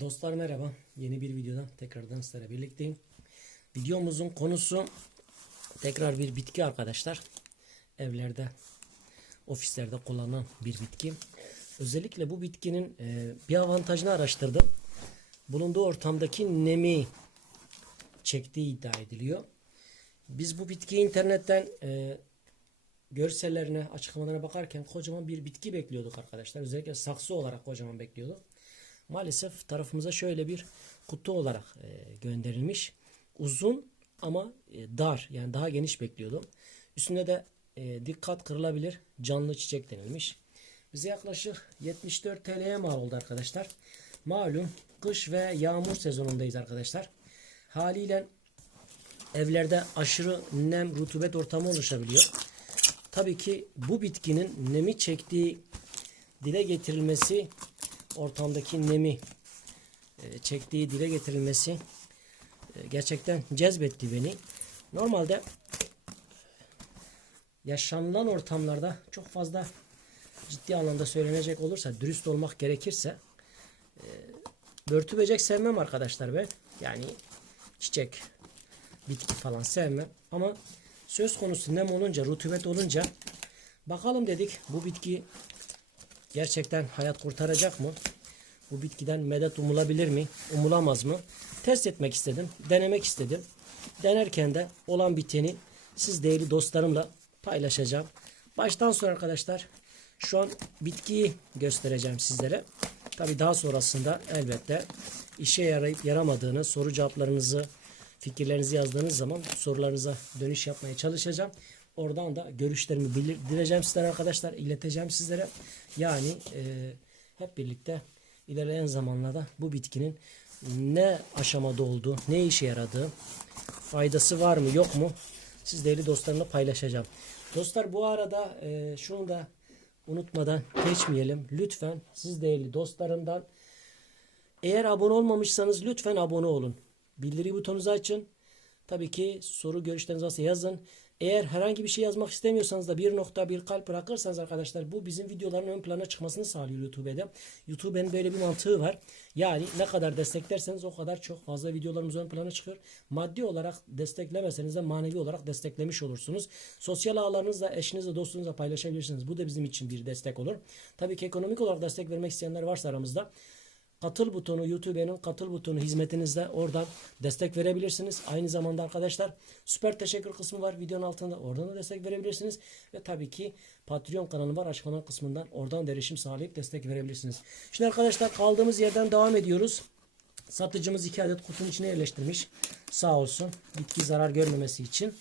Dostlar merhaba. Yeni bir videodan tekrardan sizlerle birlikteyim. Videomuzun konusu tekrar bir bitki arkadaşlar. Evlerde, ofislerde kullanılan bir bitki. Özellikle bu bitkinin e, bir avantajını araştırdım. Bulunduğu ortamdaki nemi çektiği iddia ediliyor. Biz bu bitkiyi internetten e, görsellerine, açıklamalarına bakarken kocaman bir bitki bekliyorduk arkadaşlar. Özellikle saksı olarak kocaman bekliyorduk. Maalesef tarafımıza şöyle bir kutu olarak e, gönderilmiş. Uzun ama e, dar yani daha geniş bekliyordum. Üstünde de e, dikkat kırılabilir canlı çiçek denilmiş. Bize yaklaşık 74 TL'ye mal oldu arkadaşlar. Malum kış ve yağmur sezonundayız arkadaşlar. Haliyle evlerde aşırı nem, rutubet ortamı oluşabiliyor. Tabii ki bu bitkinin nemi çektiği dile getirilmesi ortamdaki nemi e, çektiği dile getirilmesi e, gerçekten cezbetti beni. Normalde yaşanılan ortamlarda çok fazla ciddi anlamda söylenecek olursa, dürüst olmak gerekirse e, börtü böcek sevmem arkadaşlar ben. Yani çiçek, bitki falan sevmem. Ama söz konusu nem olunca, rutubet olunca bakalım dedik bu bitki gerçekten hayat kurtaracak mı? Bu bitkiden medet umulabilir mi? Umulamaz mı? Test etmek istedim. Denemek istedim. Denerken de olan biteni siz değerli dostlarımla paylaşacağım. Baştan sonra arkadaşlar şu an bitkiyi göstereceğim sizlere. Tabi daha sonrasında elbette işe yarayıp yaramadığını, soru cevaplarınızı, fikirlerinizi yazdığınız zaman sorularınıza dönüş yapmaya çalışacağım. Oradan da görüşlerimi bildireceğim sizlere arkadaşlar, ileteceğim sizlere. Yani e, hep birlikte ilerleyen zamanlarda bu bitkinin ne aşamada olduğu, ne işe yaradığı, faydası var mı yok mu siz değerli dostlarımla paylaşacağım. Dostlar bu arada e, şunu da unutmadan geçmeyelim. Lütfen siz değerli dostlarımdan eğer abone olmamışsanız lütfen abone olun. Bildiri butonunuzu açın. Tabii ki soru görüşleriniz varsa yazın. Eğer herhangi bir şey yazmak istemiyorsanız da bir nokta bir kalp bırakırsanız arkadaşlar bu bizim videoların ön plana çıkmasını sağlıyor YouTube'da. YouTube'un böyle bir mantığı var. Yani ne kadar desteklerseniz o kadar çok fazla videolarımız ön plana çıkıyor. Maddi olarak desteklemeseniz de manevi olarak desteklemiş olursunuz. Sosyal ağlarınızla eşinizle dostunuzla paylaşabilirsiniz. Bu da bizim için bir destek olur. Tabii ki ekonomik olarak destek vermek isteyenler varsa aramızda Katıl butonu YouTube'nin katıl butonu hizmetinizde oradan destek verebilirsiniz. Aynı zamanda arkadaşlar süper teşekkür kısmı var videonun altında. Oradan da destek verebilirsiniz. Ve tabii ki Patreon kanalı var açıklama kısmından. Oradan da sağlayıp destek verebilirsiniz. Şimdi arkadaşlar kaldığımız yerden devam ediyoruz. Satıcımız iki adet kutunun içine yerleştirmiş. Sağ olsun. Bitki zarar görmemesi için.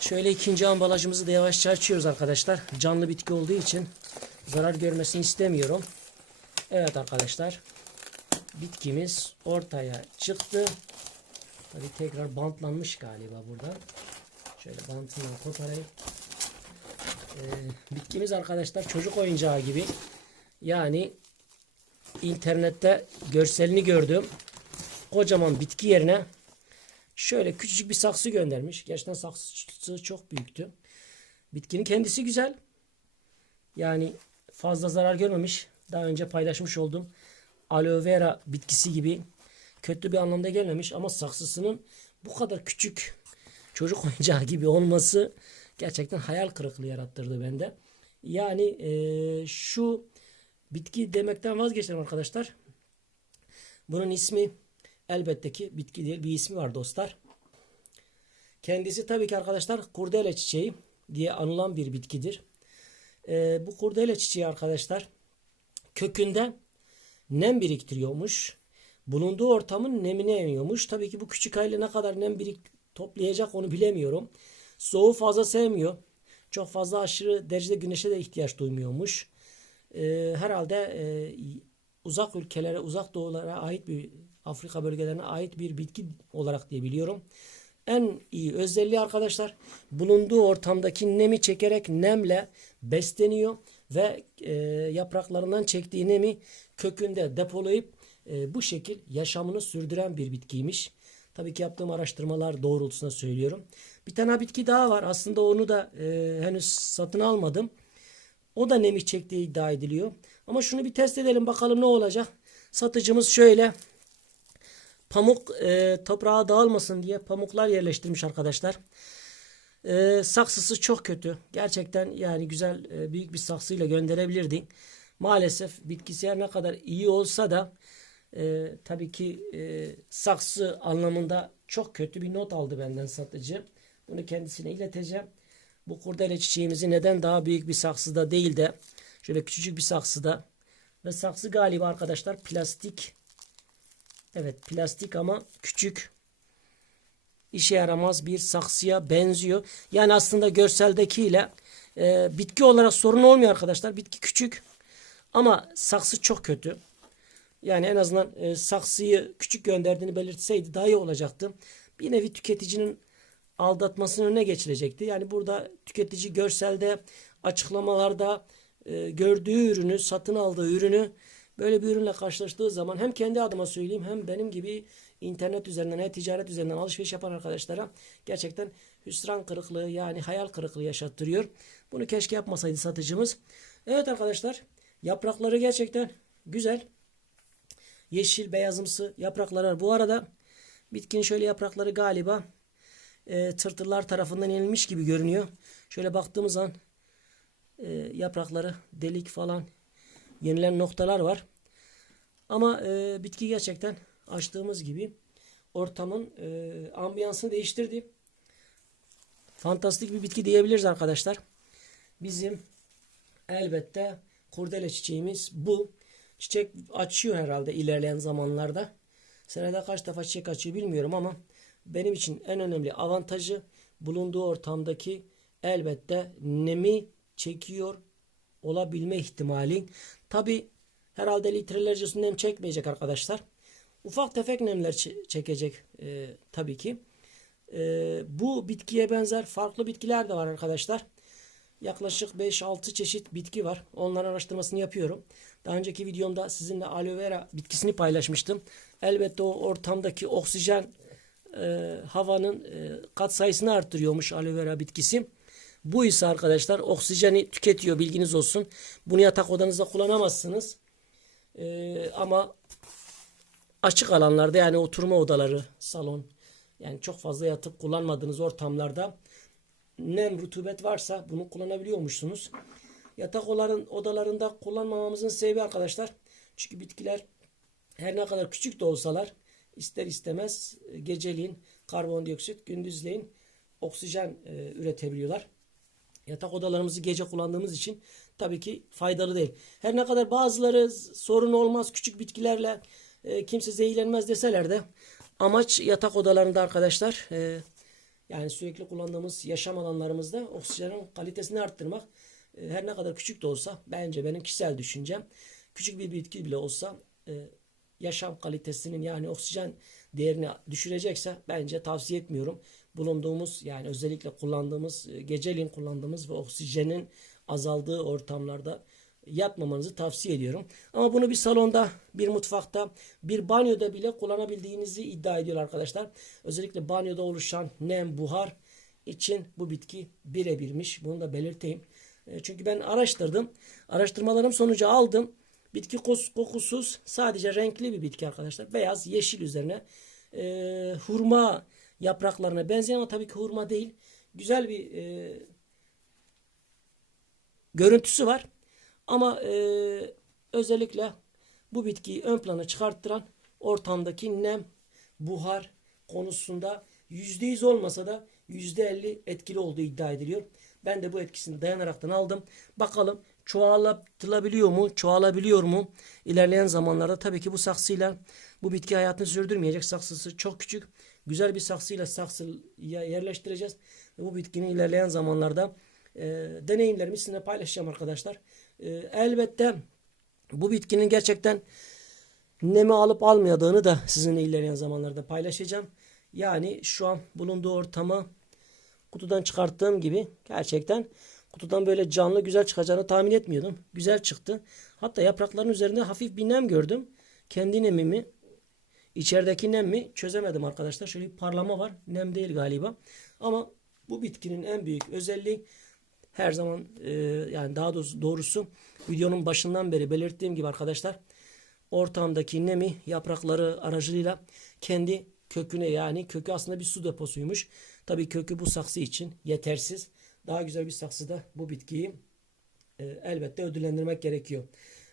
Şöyle ikinci ambalajımızı da yavaşça açıyoruz arkadaşlar. Canlı bitki olduğu için zarar görmesini istemiyorum. Evet arkadaşlar. Bitkimiz ortaya çıktı. Tabi tekrar bantlanmış galiba burada. Şöyle bantından koparayım. Ee, bitkimiz arkadaşlar çocuk oyuncağı gibi. Yani internette görselini gördüm. Kocaman bitki yerine şöyle küçücük bir saksı göndermiş. Gerçekten saksısı çok büyüktü. Bitkinin kendisi güzel. Yani fazla zarar görmemiş daha önce paylaşmış olduğum aloe vera bitkisi gibi kötü bir anlamda gelmemiş ama saksısının bu kadar küçük çocuk oyuncağı gibi olması gerçekten hayal kırıklığı yarattırdı bende. Yani e, şu bitki demekten vazgeçtim arkadaşlar. Bunun ismi elbette ki bitki değil bir ismi var dostlar. Kendisi tabii ki arkadaşlar kurdele çiçeği diye anılan bir bitkidir. E, bu kurdele çiçeği arkadaşlar kökünde nem biriktiriyormuş. Bulunduğu ortamın nemini emiyormuş. Tabii ki bu küçük aile ne kadar nem birik toplayacak onu bilemiyorum. Soğuğu fazla sevmiyor. Çok fazla aşırı derecede güneşe de ihtiyaç duymuyormuş. Ee, herhalde e, uzak ülkelere, uzak doğulara ait bir Afrika bölgelerine ait bir bitki olarak diye biliyorum. En iyi özelliği arkadaşlar bulunduğu ortamdaki nemi çekerek nemle besleniyor ve e, yapraklarından çektiği nemi kökünde depolayıp e, bu şekil yaşamını sürdüren bir bitkiymiş. Tabii ki yaptığım araştırmalar doğrultusunda söylüyorum. Bir tane bitki daha var. Aslında onu da e, henüz satın almadım. O da nemi çektiği iddia ediliyor. Ama şunu bir test edelim bakalım ne olacak. Satıcımız şöyle pamuk e, toprağa dağılmasın diye pamuklar yerleştirmiş arkadaşlar. E, saksısı çok kötü. Gerçekten yani güzel e, büyük bir saksıyla gönderebilirdi. Maalesef bitkisi her ne kadar iyi olsa da e, tabii ki e, saksı anlamında çok kötü bir not aldı benden satıcı. Bunu kendisine ileteceğim. Bu kurdele çiçeğimizi neden daha büyük bir saksıda değil de şöyle küçücük bir saksıda ve saksı galiba arkadaşlar plastik evet plastik ama küçük işe yaramaz bir saksıya benziyor. Yani aslında görseldekiyle e, bitki olarak sorun olmuyor arkadaşlar. Bitki küçük ama saksı çok kötü. Yani en azından e, saksıyı küçük gönderdiğini belirtseydi daha iyi olacaktı. Bir nevi tüketicinin aldatmasının önüne geçilecekti. Yani burada tüketici görselde, açıklamalarda e, gördüğü ürünü, satın aldığı ürünü böyle bir ürünle karşılaştığı zaman hem kendi adıma söyleyeyim hem benim gibi internet üzerinden, e-ticaret üzerinden alışveriş yapan arkadaşlara gerçekten hüsran kırıklığı yani hayal kırıklığı yaşattırıyor. Bunu keşke yapmasaydı satıcımız. Evet arkadaşlar yaprakları gerçekten güzel. Yeşil beyazımsı yaprakları var. Bu arada bitkinin şöyle yaprakları galiba e, tırtıllar tarafından yenilmiş gibi görünüyor. Şöyle baktığımız zaman e, yaprakları delik falan yenilen noktalar var. Ama e, bitki gerçekten açtığımız gibi ortamın e, ambiyansını değiştirdi. Fantastik bir bitki diyebiliriz arkadaşlar. Bizim elbette kurdele çiçeğimiz bu. Çiçek açıyor herhalde ilerleyen zamanlarda. Senede kaç defa çiçek açıyor bilmiyorum ama benim için en önemli avantajı bulunduğu ortamdaki elbette nemi çekiyor olabilme ihtimali. Tabi herhalde litrelerce su nem çekmeyecek arkadaşlar. Ufak tefek nemler çekecek e, tabii ki. E, bu bitkiye benzer farklı bitkiler de var arkadaşlar. Yaklaşık 5-6 çeşit bitki var. Onların araştırmasını yapıyorum. Daha önceki videomda sizinle aloe vera bitkisini paylaşmıştım. Elbette o ortamdaki oksijen e, havanın e, kat sayısını arttırıyormuş aloe vera bitkisi. Bu ise arkadaşlar oksijeni tüketiyor bilginiz olsun. Bunu yatak odanızda kullanamazsınız. E, ama açık alanlarda yani oturma odaları, salon yani çok fazla yatıp kullanmadığınız ortamlarda nem, rutubet varsa bunu kullanabiliyormuşsunuz. Yatak odaların, odalarında kullanmamamızın sebebi arkadaşlar. Çünkü bitkiler her ne kadar küçük de olsalar ister istemez e, geceliğin karbondioksit, gündüzleyin oksijen e, üretebiliyorlar. Yatak odalarımızı gece kullandığımız için tabii ki faydalı değil. Her ne kadar bazıları sorun olmaz küçük bitkilerle e, kimse zehirlenmez deseler de amaç yatak odalarında arkadaşlar e, yani sürekli kullandığımız yaşam alanlarımızda oksijenin kalitesini arttırmak e, her ne kadar küçük de olsa bence benim kişisel düşüncem küçük bir bitki bile olsa e, yaşam kalitesinin yani oksijen değerini düşürecekse bence tavsiye etmiyorum. Bulunduğumuz yani özellikle kullandığımız e, geceliğin kullandığımız ve oksijenin azaldığı ortamlarda yatmamanızı tavsiye ediyorum. Ama bunu bir salonda, bir mutfakta, bir banyoda bile kullanabildiğinizi iddia ediyor arkadaşlar. Özellikle banyoda oluşan nem, buhar için bu bitki birebirmiş. Bunu da belirteyim. E, Çünkü ben araştırdım. Araştırmalarım sonucu aldım. Bitki kokusuz sadece renkli bir bitki arkadaşlar. Beyaz, yeşil üzerine e, hurma yapraklarına benzeyen ama tabii ki hurma değil. Güzel bir e, görüntüsü var. Ama e, özellikle bu bitkiyi ön plana çıkarttıran ortamdaki nem, buhar konusunda %100 olmasa da %50 etkili olduğu iddia ediliyor. Ben de bu etkisini dayanaraktan aldım. Bakalım çoğaltılabiliyor mu, çoğalabiliyor mu? İlerleyen zamanlarda tabii ki bu saksıyla bu bitki hayatını sürdürmeyecek. Saksısı çok küçük. Güzel bir saksıyla saksıya yerleştireceğiz. Bu bitkinin ilerleyen zamanlarda e, deneyimlerimi sizinle paylaşacağım arkadaşlar. E, elbette bu bitkinin gerçekten nemi alıp almadığını da sizinle ilerleyen zamanlarda paylaşacağım. Yani şu an bulunduğu ortama kutudan çıkarttığım gibi gerçekten kutudan böyle canlı güzel çıkacağını tahmin etmiyordum. Güzel çıktı. Hatta yaprakların üzerinde hafif bir nem gördüm. Kendi nemimi içerideki nem mi çözemedim arkadaşlar. Şöyle bir parlama var. Nem değil galiba. Ama bu bitkinin en büyük özelliği her zaman e, yani daha doğrusu, doğrusu videonun başından beri belirttiğim gibi arkadaşlar ortamdaki nemi yaprakları aracılığıyla kendi köküne yani kökü aslında bir su deposuymuş. Tabii kökü bu saksı için yetersiz. Daha güzel bir saksıda bu bitkiyi e, elbette ödüllendirmek gerekiyor.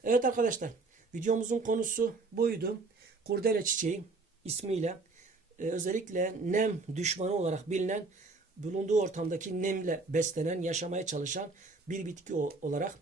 Evet arkadaşlar videomuzun konusu buydu. Kurdele çiçeği ismiyle e, özellikle nem düşmanı olarak bilinen bulunduğu ortamdaki nemle beslenen, yaşamaya çalışan bir bitki olarak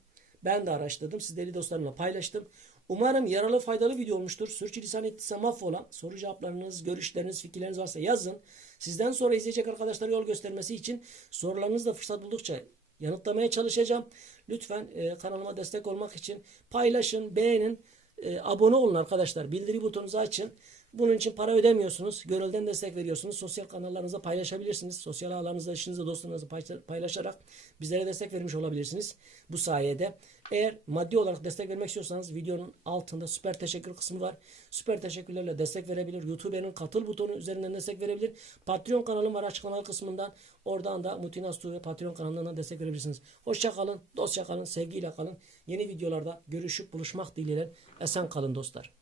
ben de araştırdım. Sizleri dostlarımla paylaştım. Umarım yararlı faydalı video olmuştur. Sürçülisan ettiyse mahvola. Soru cevaplarınız, görüşleriniz, fikirleriniz varsa yazın. Sizden sonra izleyecek arkadaşlara yol göstermesi için sorularınızı da fırsat buldukça yanıtlamaya çalışacağım. Lütfen e, kanalıma destek olmak için paylaşın, beğenin, e, abone olun arkadaşlar. Bildiri butonunuzu açın. Bunun için para ödemiyorsunuz. Gönülden destek veriyorsunuz. Sosyal kanallarınızda paylaşabilirsiniz. Sosyal ağlarınızda, eşinizle, dostlarınızla paylaş- paylaşarak bizlere destek vermiş olabilirsiniz. Bu sayede. Eğer maddi olarak destek vermek istiyorsanız videonun altında süper teşekkür kısmı var. Süper teşekkürlerle destek verebilir. YouTube'un katıl butonu üzerinden destek verebilir. Patreon kanalım var açıklama kısmından. Oradan da Mutinas ve Patreon kanalından destek verebilirsiniz. Hoşça kalın, dostça kalın, sevgiyle kalın. Yeni videolarda görüşüp buluşmak dileğiyle. Esen kalın dostlar.